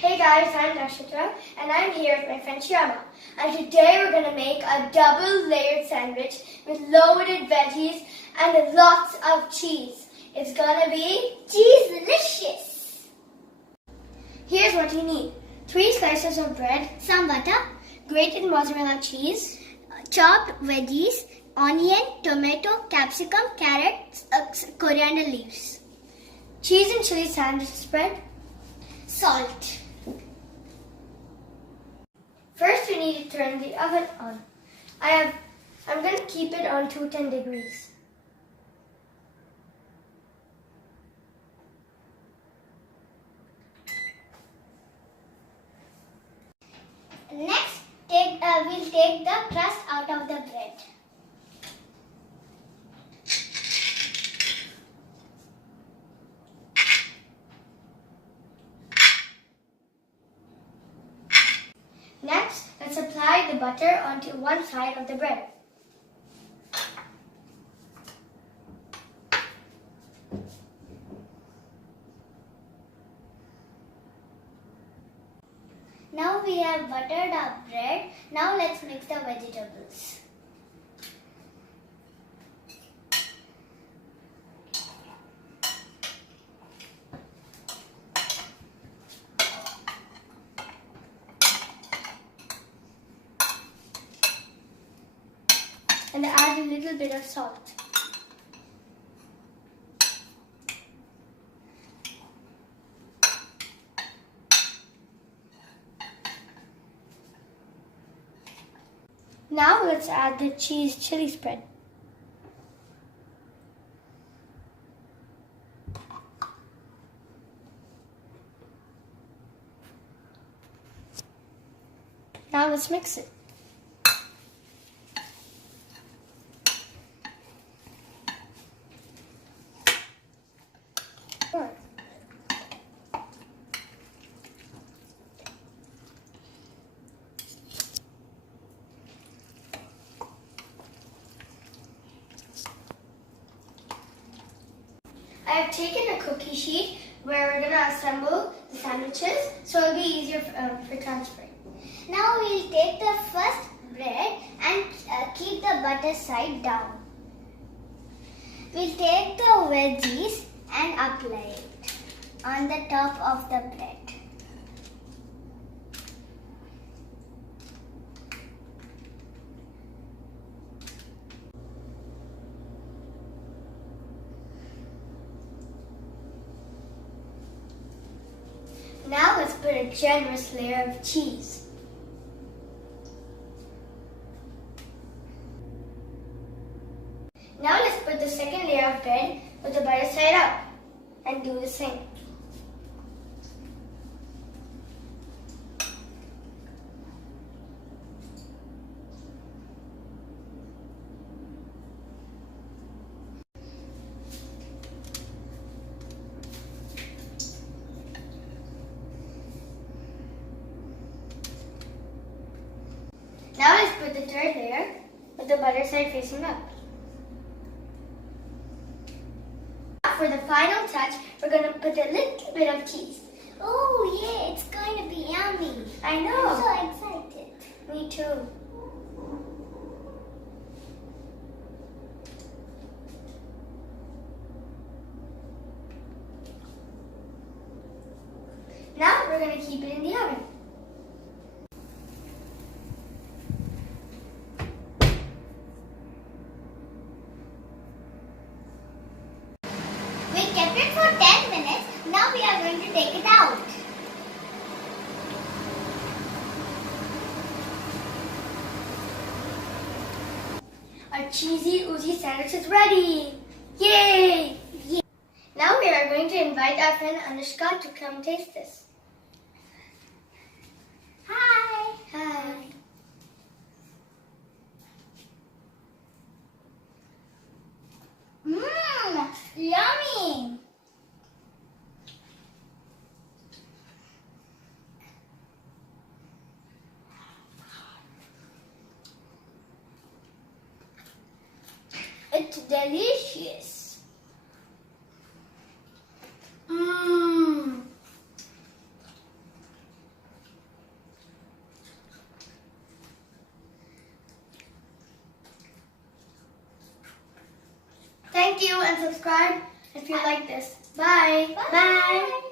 Hey guys, I'm Nakshatra and I'm here with my friend Shyama. And today we're going to make a double layered sandwich with loaded veggies and lots of cheese. It's going to be cheese-delicious. Here's what you need. 3 slices of bread, some butter, grated mozzarella cheese, chopped veggies, onion, tomato, capsicum, carrots, coriander leaves. Cheese and chili sandwich spread, salt. First, we need to turn the oven on. I'm going to keep it on 210 degrees. Next, we'll take the crust out of the bread. Next, let's apply the butter onto one side of the bread. Now we have buttered our bread. Now let's mix the vegetables. And add a little bit of salt. Now let's add the cheese chili spread. Now let's mix it. I have taken a cookie sheet where we're going to assemble the sandwiches so it'll be easier for transferring. Now we'll take the first bread and keep the butter side down. We'll take the veggies and apply it on the top of the bread. Now let's put a generous layer of cheese. Now let's put the second layer of bread with the butter side up and do the same. Now let's put the third layer with the butter side facing up. For the final touch, we're going to put a little bit of cheese. Oh yeah, it's going to be yummy. I know. I'm so excited. Me too. Now we're going to keep it in the oven. We kept it for 10 minutes. Now we are going to take it out. Our cheesy oozy sandwich is ready. Yay! Yay! Now we are going to invite our friend Anushka to come taste this. Hi! Hi! Mmm! Yummy! It's delicious. Mmm. Thank you and subscribe if you like this. Bye. Bye.